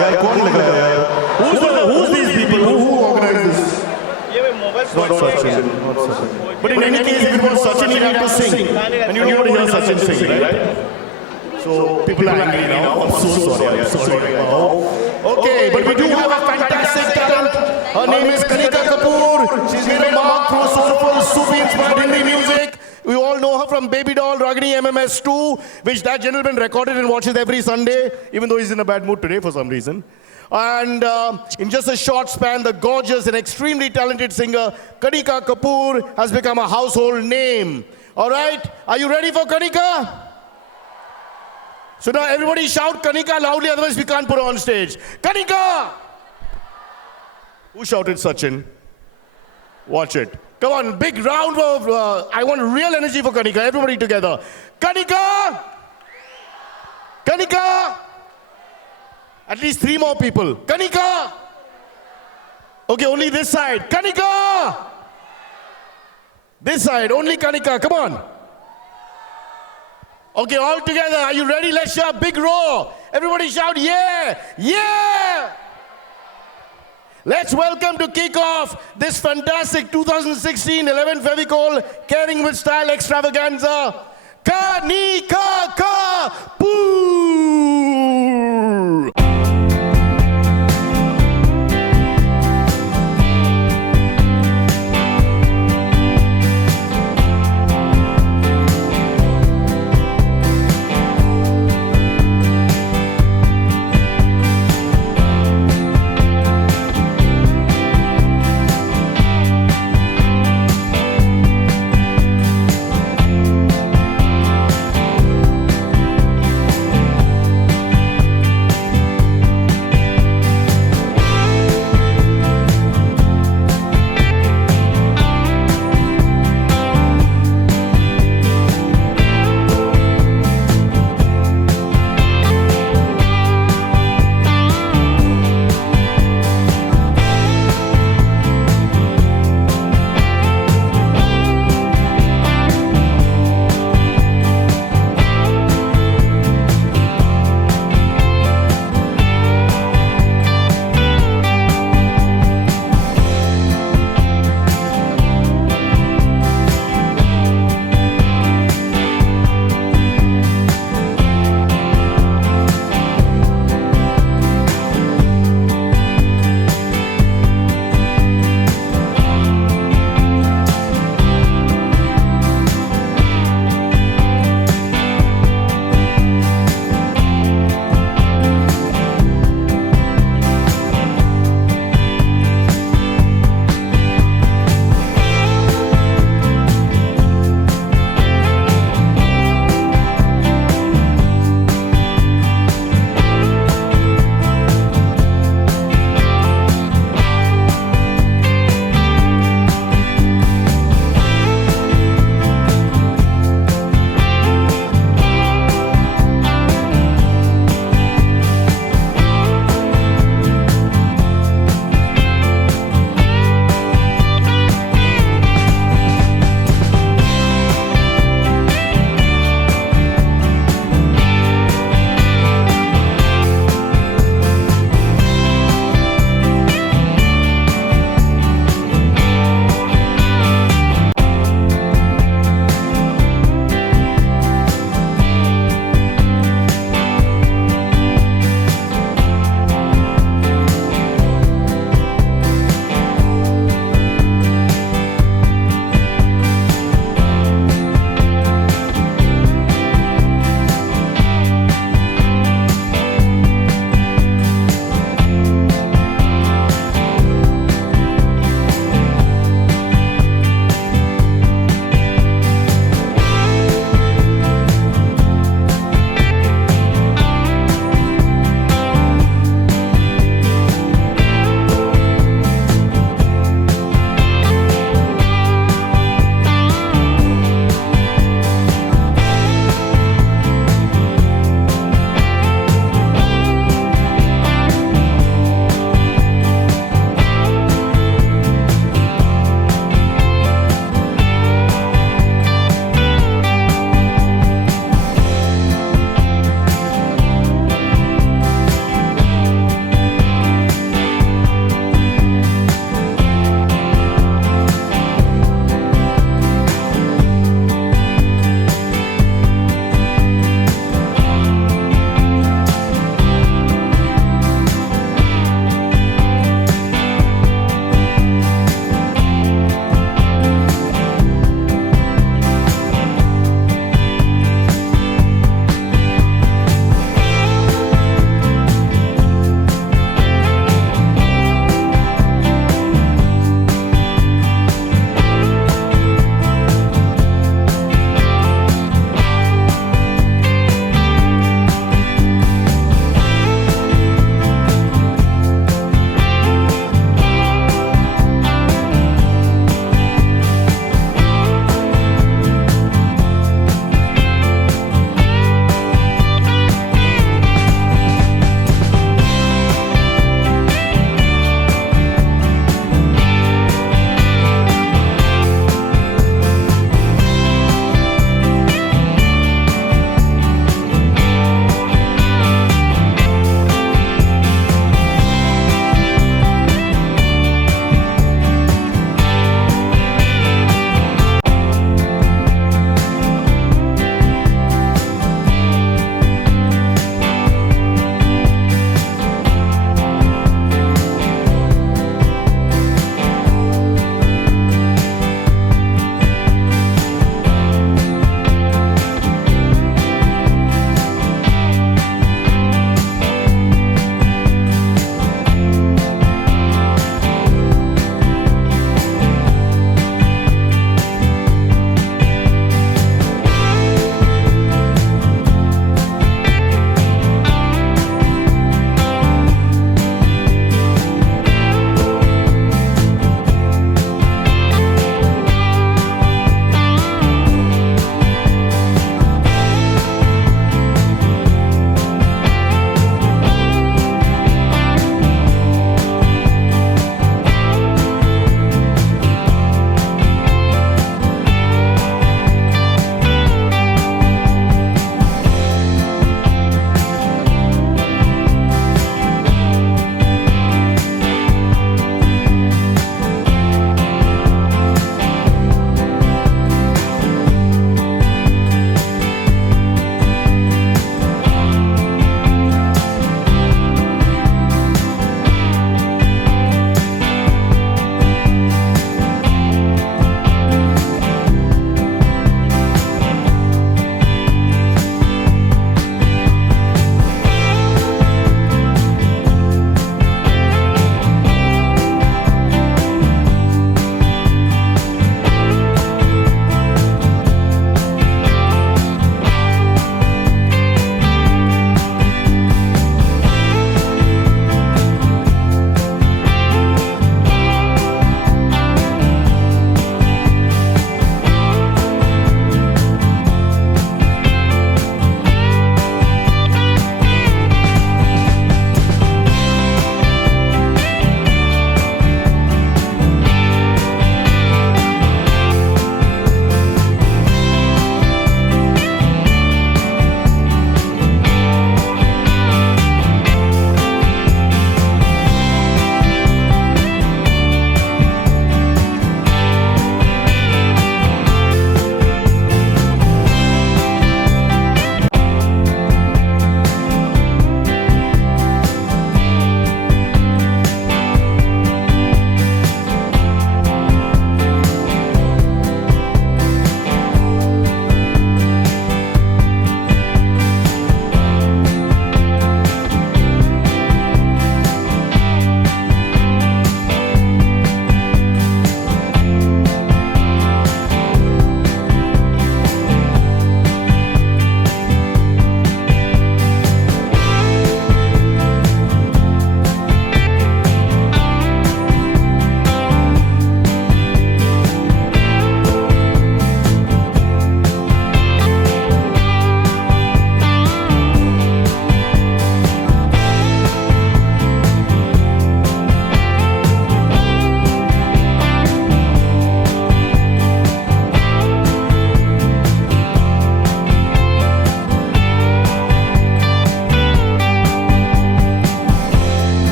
यार कौन लग रहा है यार? Who's these people? Who organized this? Not Sachin. But in any case, if it was Sachin, he'd have to sing. And you don't want to hear Sachin sing, right? So people are angry now. I'm so sorry. Okay, but we do have a fantastic talent. Her name is Kanika Kapoor. She's made a mark through soulful, Sufi-inspired Hindi music. We all know her from Baby Doll, Ragini MMS 2, which that gentleman recorded and watches every Sunday, even though he's in a bad mood today for some reason. And in just a short span, the gorgeous and extremely talented singer Kanika Kapoor has become a household name. All right, are you ready for Kanika? So now everybody shout Kanika loudly, otherwise we can't put her on stage. Kanika! Who shouted Sachin? Watch it. Come on, big round of, I want real energy for Kanika. Everybody together. Kanika! Kanika! At least 3 more people. Kanika! Okay, only this side. Kanika! This side, only Kanika. Come on. Okay, all together. Are you ready? Let's shout big roar. Everybody shout, yeah! Yeah! Let's welcome to kick off this fantastic 2016-11 Fevicol Caring with Style Extravaganza, Kanika Kapoor!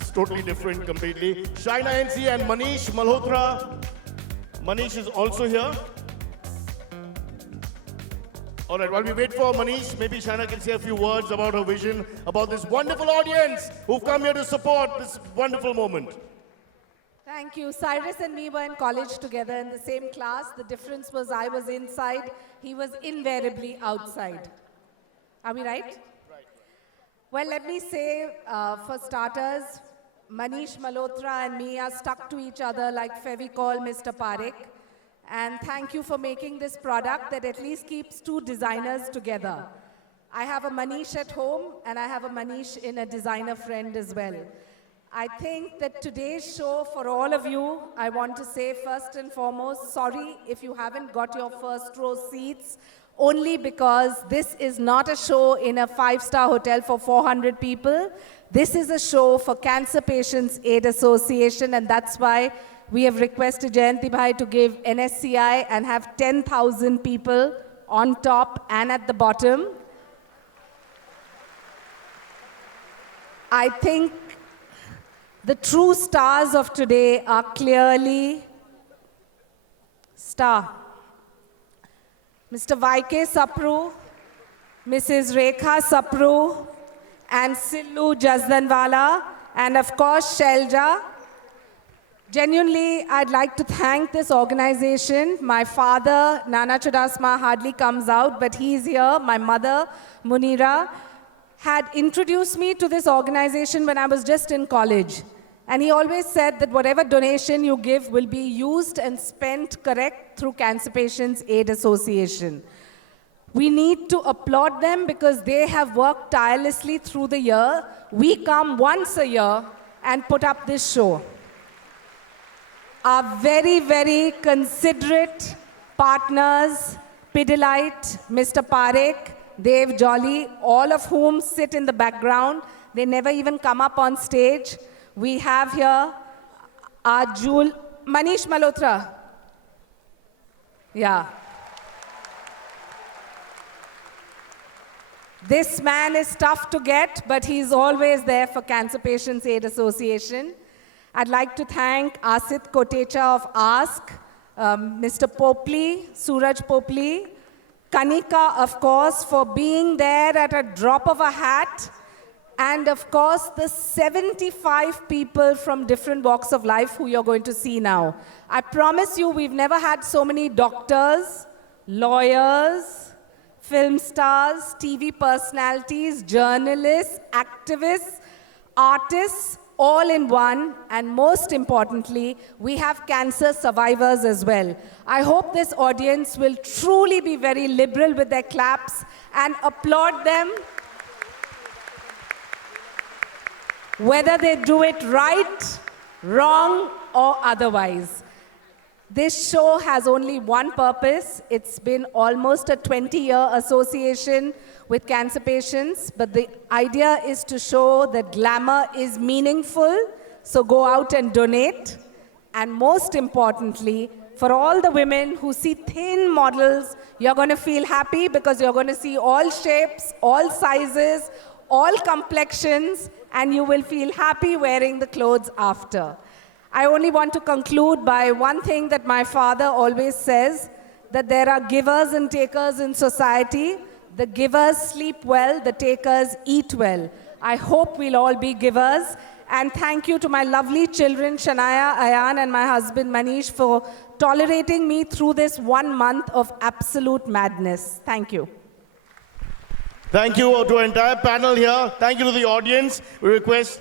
It's totally different completely. Shaina NC and Manish Malhotra. Manish is also here. All right, while we wait for Manish, maybe Shaina can say a few words about her vision, about this wonderful audience who've come here to support this wonderful moment. Thank you. Cyrus and me were in college together in the same class. The difference was I was inside, he was invariably outside. Are we right? Right. Well, let me say, for starters, Manish Malhotra and me are stuck to each other like Fevicol, Mr. Parekh. And thank you for making this product that at least keeps two designers together. I have a Manish at home, and I have a Manish in a designer friend as well. I think that today's show, for all of you, I want to say first and foremost, sorry if you haven't got your first row seats, only because this is not a show in a five-star hotel for 400 people. This is a show for Cancer Patients Aid Association, and that's why we have requested Jayanti Bhai to give NSCI and have 10,000 people on top and at the bottom. I think the true stars of today are clearly Mr. YK Sapru, Mrs. Rekha Sapru, and Sillu Jazdanwala, and of course Shelja. Genuinely, I'd like to thank this organization. My father, Nana Chudasma, hardly comes out, but he's here. My mother, Munira, had introduced me to this organization when I was just in college. And he always said that whatever donation you give will be used and spent correct through Cancer Patients Aid Association. We need to applaud them because they have worked tirelessly through the year. We come once a year and put up this show. Our very, very considerate partners, Pidilite, Mr. Parekh, Dev Jolly, all of whom sit in the background. They never even come up on stage. We have here our Manish Malhotra. Yeah. This man is tough to get, but he's always there for Cancer Patients Aid Association. I'd like to thank Asit Kotecha of ASK, Mr. Popley, Suraj Popley, Kanika, of course, for being there at a drop of a hat, and of course, the 75 people from different walks of life who you're going to see now. I promise you, we've never had so many doctors, lawyers, film stars, TV personalities, journalists, activists, artists, all in one, and most importantly, we have cancer survivors as well. I hope this audience will truly be very liberal with their claps and applaud them, whether they do it right, wrong, or otherwise. This show has only one purpose. It's been almost a 20-year association with cancer patients, but the idea is to show that glamour is meaningful, so go out and donate. And most importantly, for all the women who see thin models, you're going to feel happy because you're going to see all shapes, all sizes, all complexions, and you will feel happy wearing the clothes after. I only want to conclude by one thing that my father always says, that there are givers and takers in society. The givers sleep well, the takers eat well. I hope we'll all be givers. And thank you to my lovely children, Shania, Ayan, and my husband, Manish, for tolerating me through this 1 month of absolute madness. Thank you. Thank you to our entire panel here. Thank you to the audience. We request,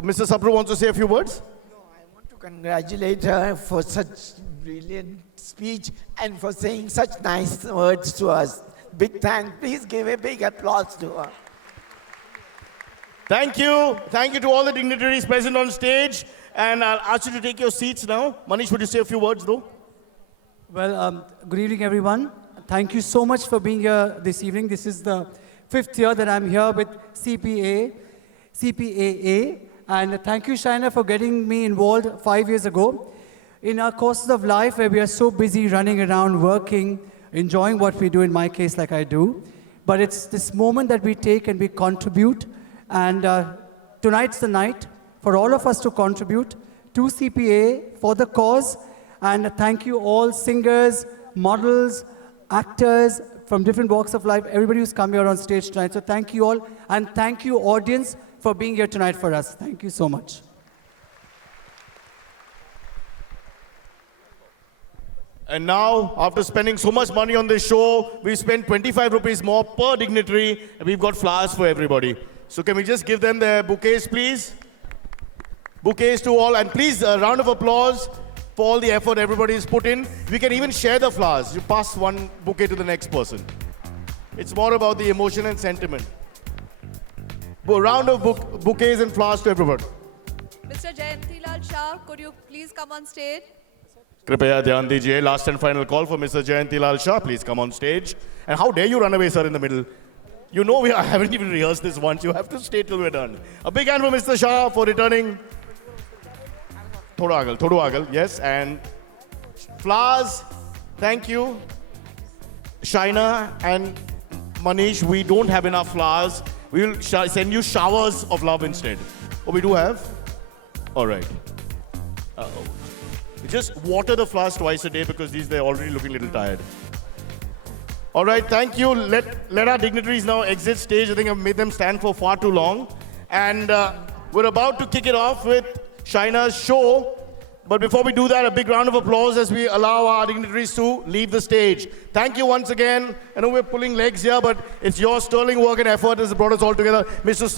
Mr. Sapru wants to say a few words. No, I want to congratulate her for such brilliant speech and for saying such nice words to us. Big thanks. Please give a big applause to her. Thank you. Thank you to all the dignitaries present on stage. And I'll ask you to take your seats now. Manish, would you say a few words, though? Well, good evening, everyone. Thank you so much for being here this evening. This is the 5th year that I'm here with CPAA. And thank you, Shaina, for getting me involved 5 years ago. In our courses of life, where we are so busy running around, working, enjoying what we do, in my case, like I do. But it's this moment that we take and we contribute. And tonight's the night for for all of us to contribute to CPA for the cause. And thank you all singers, models, actors from different walks of life, everybody who's come here on stage tonight. So thank you all, and thank you audience for being here tonight for us. Thank you so much. And now, after spending so much money on this show, we spent 25 rupees more per dignitary, and we've got flowers for everybody. So can we just give them their bouquets, please? Bouquets to all, and please, a round of applause for all the effort everybody's put in. We can even share the flowers. You pass one bouquet to the next person. It's more about the emotion and sentiment. A round of bouquets and flowers to everybody. Mr. Jayantilal Shah, could you please come on stage? Kripaya dhyan dijiye. Last and final call for Mr. Jayantilal Shah. Please come on stage. And how dare you run away, sir, in the middle? You know I haven't even rehearsed this once. You have to stay till we're done. A big hand for Mr. Shah for returning. Thodu agal, yes. And flowers, thank you. Shaina and Manish, we don't have enough flowers. We will send you showers of love instead. Oh, we do have? All right. Just water the flowers twice a day because they're already looking a little tired. All right, thank you. Let our dignitaries now exit stage. I think I've made them stand for far too long. And we're about to kick it off with Shaina's show. But before we do that, a big round of applause as we allow our dignitaries to leave the stage. Thank you once again. I know we're pulling legs here, but it's your sterling work and effort that has brought us all together. Mr.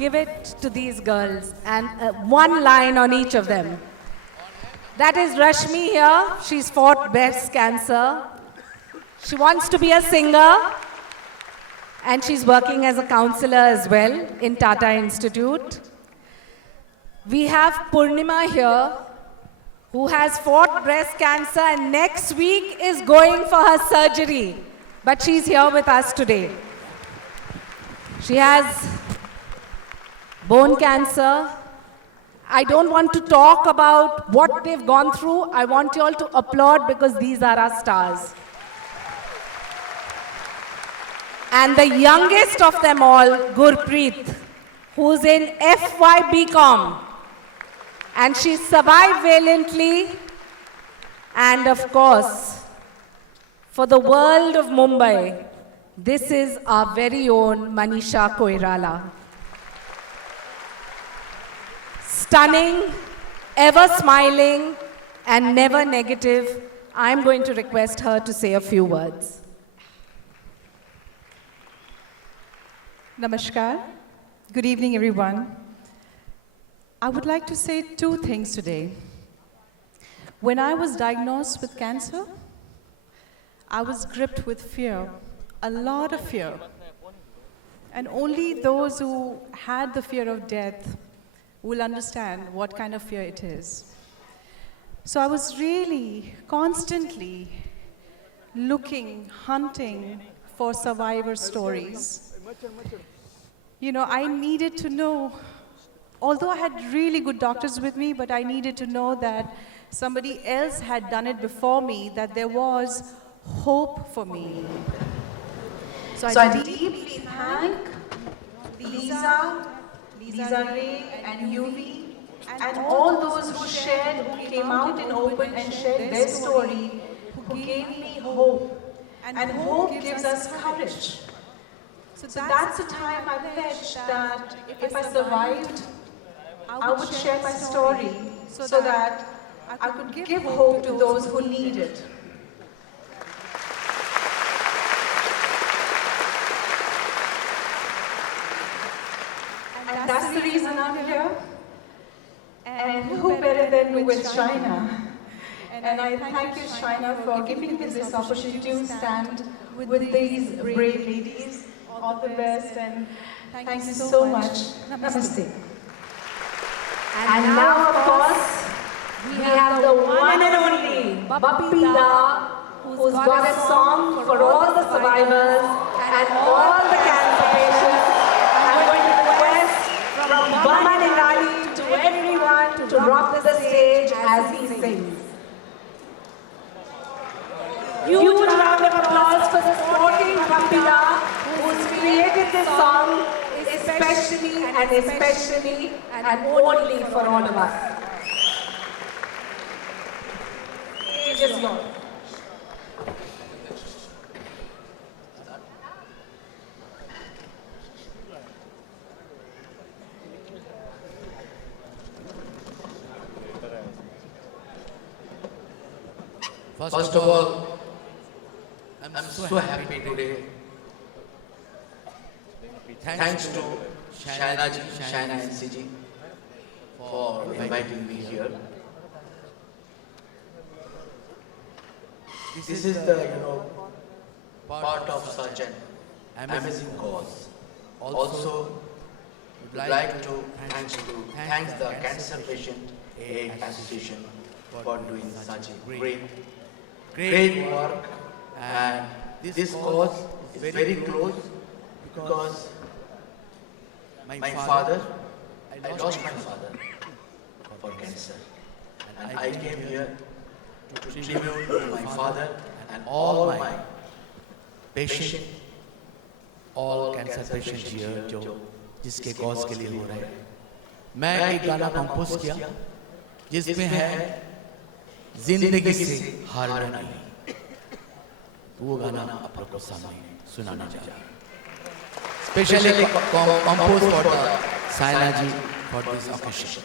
give it to these girls, and one line on each of them. That is Rashmi here. She's fought breast cancer. She wants to be a singer, and she's working as a counselor as well in Tata Institute. We have Purnima here, who has fought breast cancer and next week is going for her surgery. But she's here with us today. She has bone cancer. I don't want to talk about what they've gone through. I want you all to applaud because these are our stars. And the youngest of them all, Gurpreet, who's in FY BCom. And she survived valiantly. And of course, for the world of Mumbai, this is our very own Manisha Koirala. Stunning, ever smiling, and never negative. I'm going to request her to say a few words. Namaskar. Good evening, everyone. I would like to say two things today. When I was diagnosed with cancer, I was gripped with fear, a lot of fear. And only those who had the fear of death will understand what kind of fear it is. So I was really constantly looking, hunting for survivor stories. You know, I needed to know, although I had really good doctors with me, but I needed to know that somebody else had done it before me, that there was hope for me. So I deeply thank Lisa Ray and UV, and all those who shared, who came out in open and shared their story, who gave me hope. And hope gives us courage. So that's the time I pledged that if I survived, I would share my story so that I could give hope to those who need it. And that's the reason I'm here. And who better than with Shaina? And I thank you, Shaina, for giving me this opportunity to stand with these brave ladies. All the best, and thank you so much. Namaste. And now, of course, we have the one and only Bappi, who's got a song for all the survivors and all the cancer patients. I'm going to request from Bama Nirali to everyone to rock the stage as he sings. Huge round of applause for supporting Bappi, who's created this song especially and only for all of us. Stage is yours. First of all, I'm so happy today. Thanks to Shaina and CG for inviting me here. This is the part of such an amazing cause. Also, would like to thank the Cancer Patient Aid Association for doing such a great work. And this cause is very close because my father, I lost my father for cancer. And I came here to tribute my father and all my patients, all cancer patients here जो जिसके cause के लिए हो रहे हैं. मैं एक गाना कंपोज किया जिसमें है जिंदगी से हारना नहीं. वो गाना आप लोगों को सामने सुनाना चाह रहा हूँ. Specially composed for the Shaina ji for this occasion.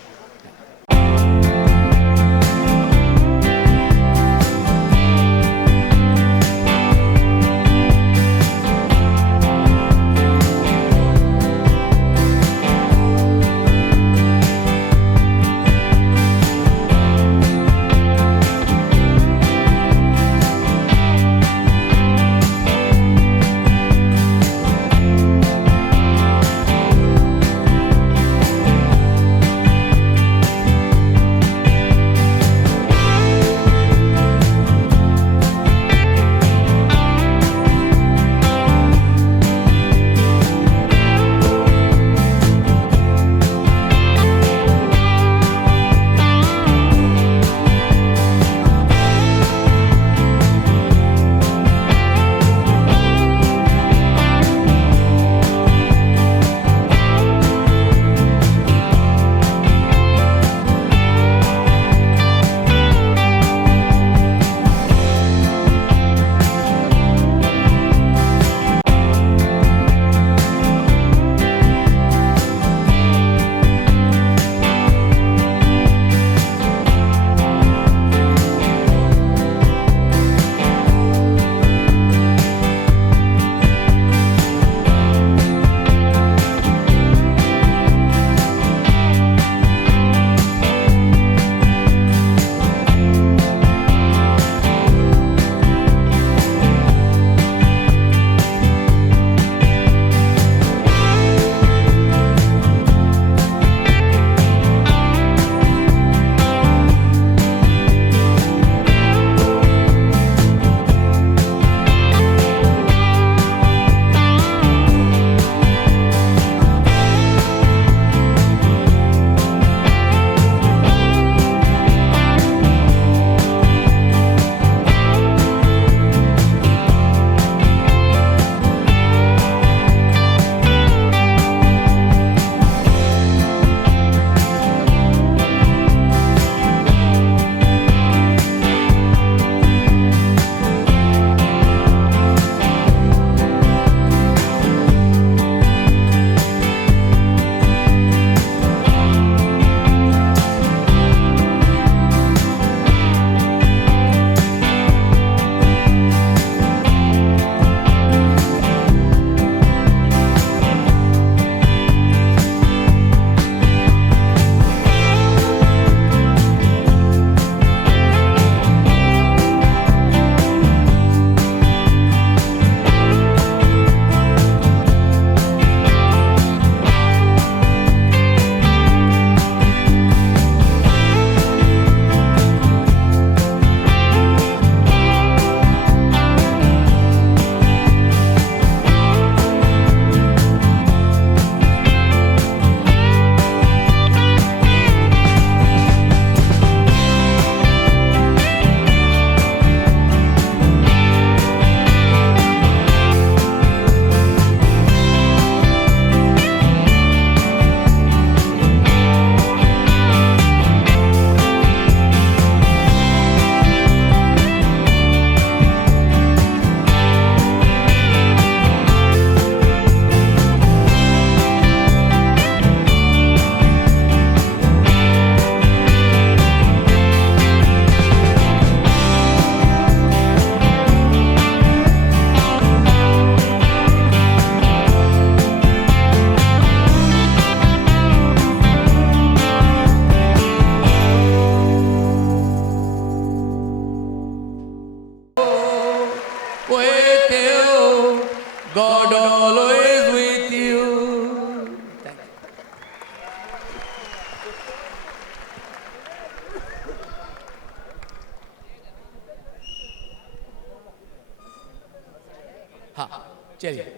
चलिए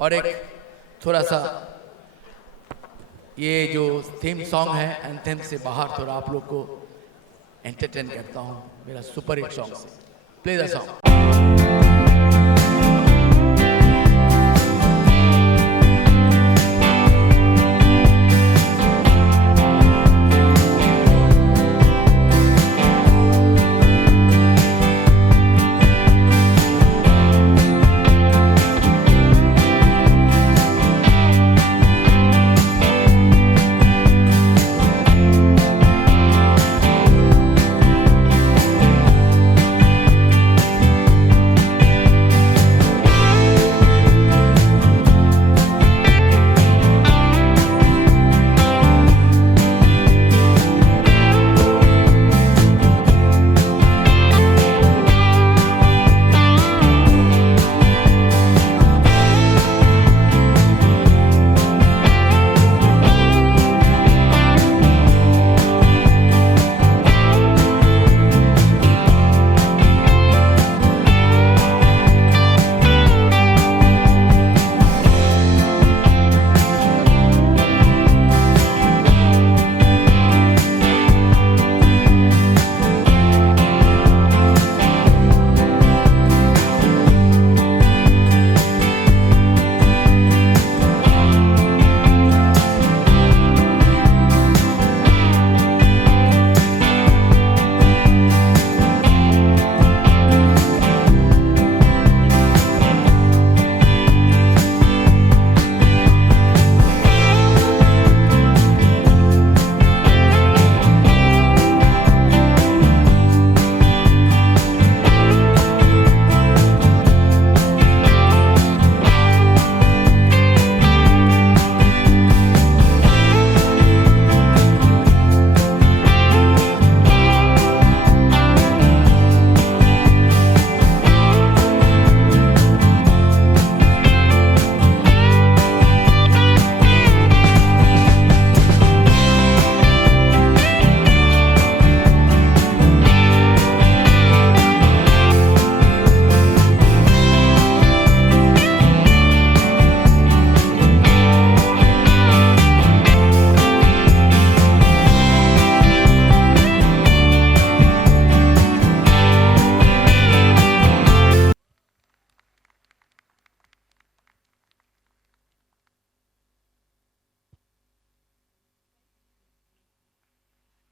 और एक थोड़ा सा ये जो थीम सॉन्ग है एंथेम से बाहर थोड़ा आप लोग को एंटरटेन करता हूँ मेरा सुपर हिट सॉन्ग से play the song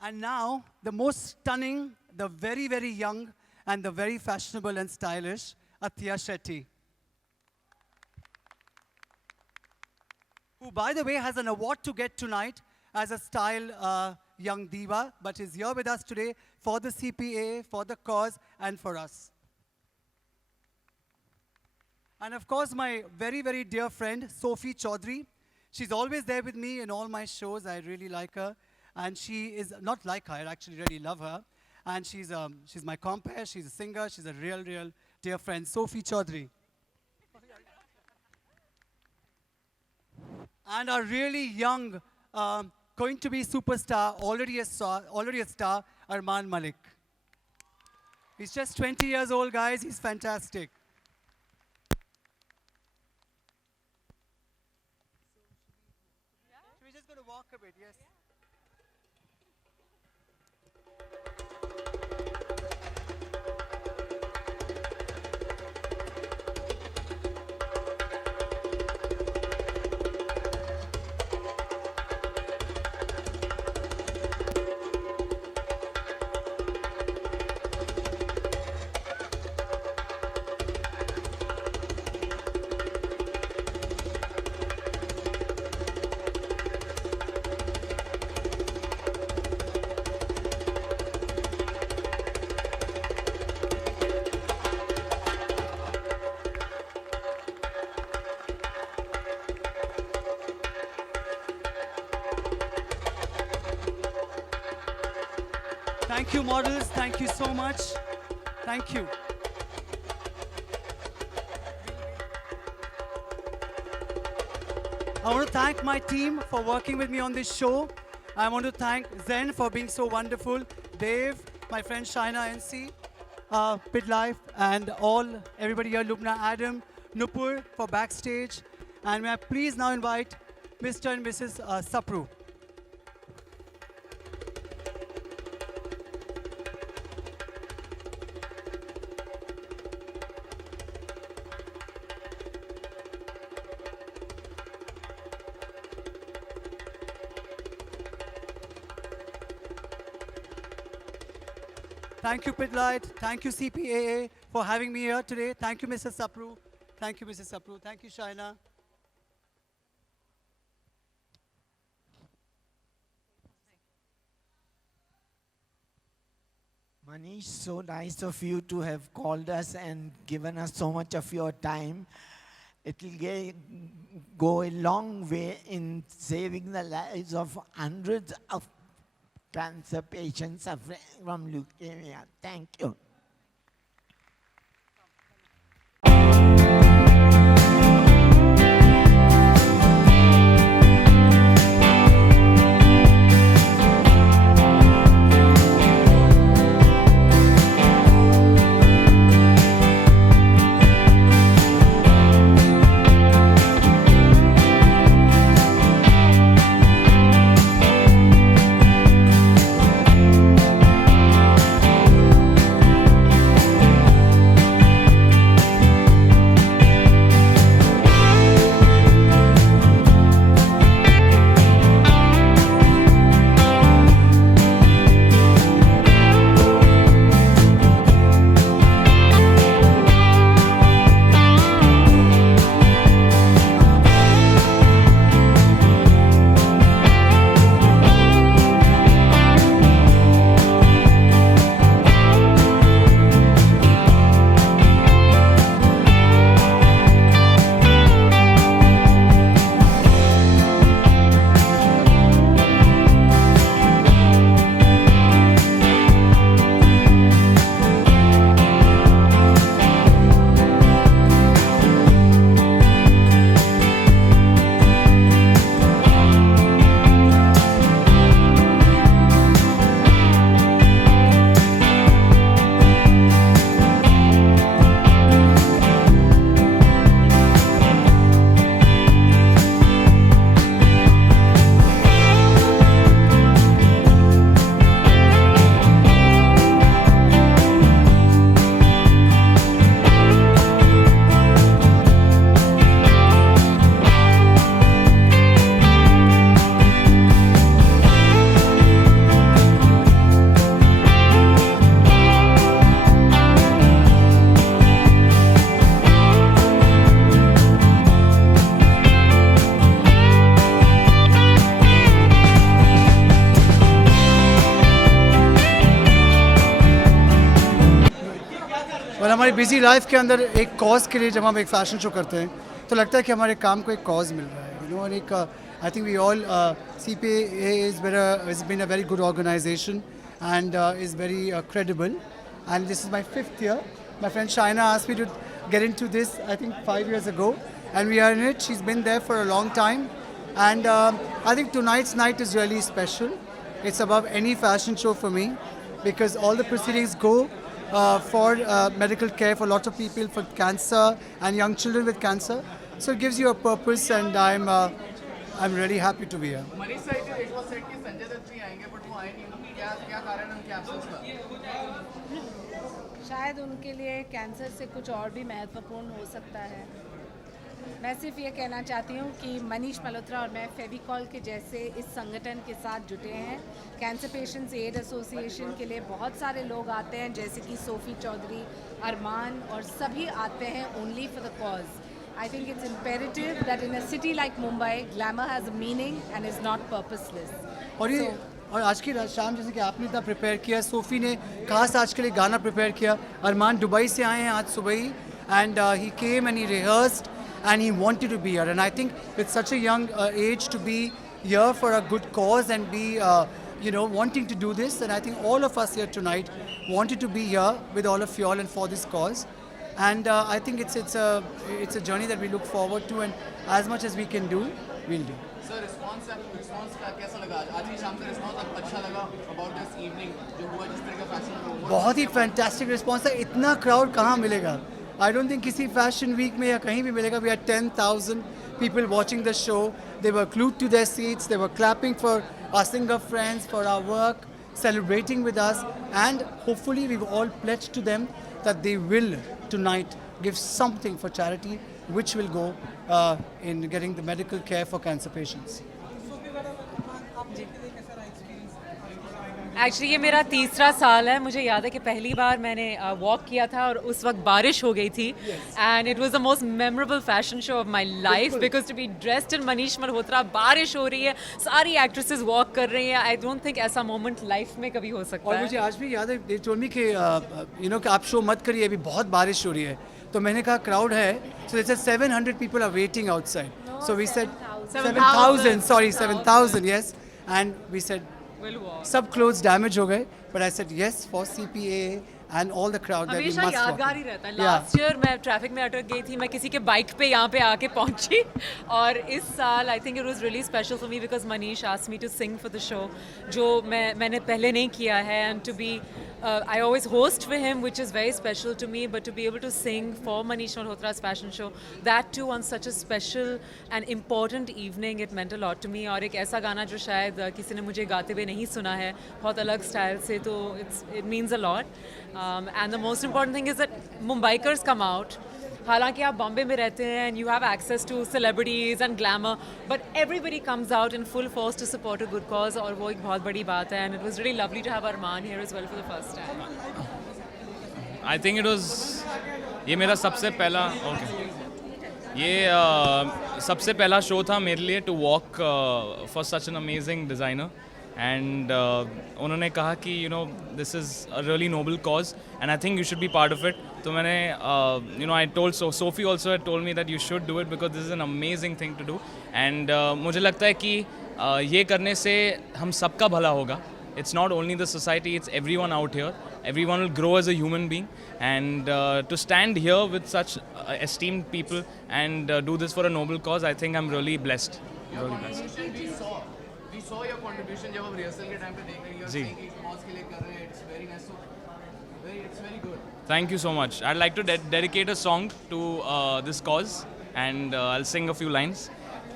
And now, the most stunning, the very, very young, and the very fashionable and stylish, Athiya Shetty. Who, by the way, has an award to get tonight as a style young diva, but is here with us today for the CPA, for the cause, and for us. And of course, my very, very dear friend, Sophie Chaudhary. She's always there with me in all my shows. I really like her. And she is not like her, I actually really love her. And she's my compere, she's a singer, she's a real, real dear friend, Sophie Chaudhary. And our really young, going to be superstar, already a star, Arman Malik. He's just 20 years old, guys, he's fantastic. We're just going to walk a bit, yes? Thank you, models. Thank you so much. Thank you. I want to thank my team for working with me on this show. I want to thank Zen for being so wonderful, Dave, my friend Shaina NC, Pit Life, and everybody here, Lubna, Adam, Nupur for backstage. And may I please now invite Mr. and Mrs. Sapru. Thank you, Pitlight. Thank you, CPAA, for having me here today. Thank you, Mrs. Sapru. Thank you, Mrs. Sapru. Thank you, Shaina. Manish, so nice of you to have called us and given us so much of your time. It will go a long way in saving the lives of hundreds of cancer patients suffering from leukemia. Thank you. और हमारी busy life के अंदर एक cause के लिए जब हम एक फैशन शो करते हैं तो लगता है कि हमारे काम को एक कॉज मिल रहा है, यू नो, और एक I think we all CPA has been a very good organization and is very credible, and this is my 5th year. My friend Shaina asked me to get into this I think 5 years ago, and we are in it. She's been there for a long time, and I think tonight's night is really special. It's above any fashion show for me because all the proceedings go for medical care for lots of people for cancer and young children with cancer. So it gives you a purpose, and I'm really happy to be here. Manish sir, it was said कि संजय दत्त भी आएंगे, but वो आए नहीं। क्या कारण है उनके absence का? शायद उनके लिए कैंसर से कुछ और भी महत्वपूर्ण हो सकता है। मैं सिर्फ ये कहना चाहती हूँ कि मनीष मल्होत्रा और मैं फेविकॉल के जैसे इस संगठन के साथ जुटे हैं। कैंसर पेशेंट्स एड एसोसिएशन के लिए बहुत सारे लोग आते हैं, जैसे कि सोफ़ी चौधरी, अरमान, और सभी आते हैं only for the cause. I think it's imperative that in a city like Mumbai glamour has a meaning and is not purposeless. और ये और आज की शाम जैसे कि आपने इतना प्रिपेयर किया, सोफ़ी ने खास आज के लिए गाना प्रिपेयर किया, अरमान दुबई से आए हैं आज सुबह ही, and he came and he rehearsed and he wanted to be here, and I think with such a young age to be here for a good cause and be you know, wanting to do this, and I think all of us here tonight wanted to be here with all of you all and for this cause, and I think it's a journey that we look forward to, and as much as we can do, we'll do. Sir, response का कैसा लगा? आज की शाम का response अच्छा लगा about this evening जो हुआ, जिस तरह का fashion हुआ? बहुत ही फैंटास्टिक रिस्पॉन्स है। इतना क्राउड कहाँ मिलेगा, I don't think किसी fashion week में या कहीं भी मिलेगा. We had 10,000 people watching the show. They were glued to their seats. They were clapping for our singer friends, for our work, celebrating with us, and hopefully we've all pledged to them that they will tonight give something for charity, which will go in getting the medical care for cancer patients. Actually ये मेरा तीसरा साल है. मुझे याद है कि पहली बार मैंने वॉक किया था और उस वक्त बारिश हो गई थी and it was the most memorable fashion show of my life because to be dressed in Manish Malhotra, बारिश हो रही है, सारी एक्ट्रेसेस वॉक कर रही हैं. आई डोंट थिंक ऐसा मोमेंट लाइफ में कभी हो सकता है. और मुझे आज भी याद है, they told me कि you know कि आप शो मत करिए, अभी बहुत बारिश हो रही है. तो मैंने कहा क्राउड है, so they said 700 people are waiting outside. So we said 7,000, sorry 7,000, yes. And we said सब clothes damage हो गए, but I said yes for CPA and all the crowd that we must हमेशा walk. यादगार ही रहता है. Last year मैं traffic में अटक गई थी, मैं किसी के बाइक पे यहाँ पे आके पहुंची और इस साल I think it was really special for me because Manish asked me to sing for the show, जो मैंने पहले नहीं किया है. And to be I always host for him, which is very special to me, but to be able to sing for Manish Malhotra's fashion show, that too on such a special and important evening, it meant a lot to me. और एक ऐसा गाना जो शायद किसी ने मुझे गाते हुए नहीं सुना है, बहुत अलग स्टाइल से, तो it means a lot. And the most important thing is that Mumbaikars come out. हालांकि आप बॉम्बे में रहते हैं and you have access to celebrities and glamour, but everybody comes out in full force to support a good cause, और वो एक बहुत बड़ी बात है. And it was really lovely to have Arman here as well for the first time. I think it was ये मेरा सबसे पहला सबसे पहला शो था मेरे लिए to walk for such an amazing designer. And उन्होंने कहा कि you know this is a really noble cause and I think you should be part of it. तो मैंने you know I told Sophie also had told me that you should do it because this is an amazing thing to do. And मुझे लगता है कि ये करने से हम सबका भला होगा. It's not only the society, it's everyone out here. Everyone will grow as a human being. And to stand here with such esteemed people and do this for a noble cause, I think I'm really blessed. Really blessed. We saw your contribution जब हम rehearsal के time पे देख रहे हैं. जी. Cause के लिए कर रहे हैं. It's very nice. It's very good. Thank you so much. I'd like to dedicate a song to this cause and I'll sing a few lines.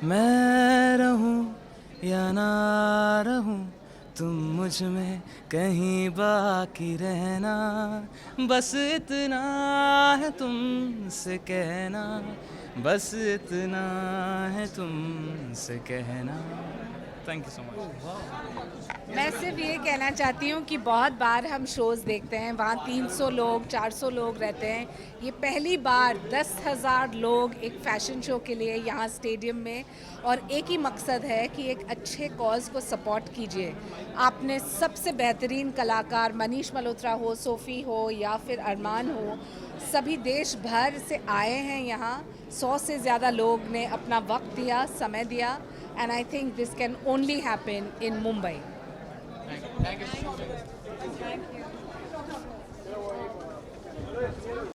मैं रहूं या ना रहूं, तुम मुझ में कहीं बाकी रहना, बस इतना है तुमसे कहना, बस इतना है तुमसे कहना. Thank you so much. मैं सिर्फ ये कहना चाहती हूँ कि बहुत बार हम शोज़ देखते हैं, वहाँ 300 लोग 400 लोग रहते हैं. ये पहली बार 10,000 लोग एक फ़ैशन शो के लिए यहाँ स्टेडियम में, और एक ही मकसद है कि एक अच्छे कॉज को सपोर्ट कीजिए. आपने सबसे बेहतरीन कलाकार मनीष मल्होत्रा हो, सोफ़ी हो या फिर अरमान हो, सभी देश भर से आए हैं यहाँ. 100 से ज़्यादा लोग ने अपना वक्त दिया, समय दिया. And I think this can only happen in Mumbai. Thank you so much. Thank you.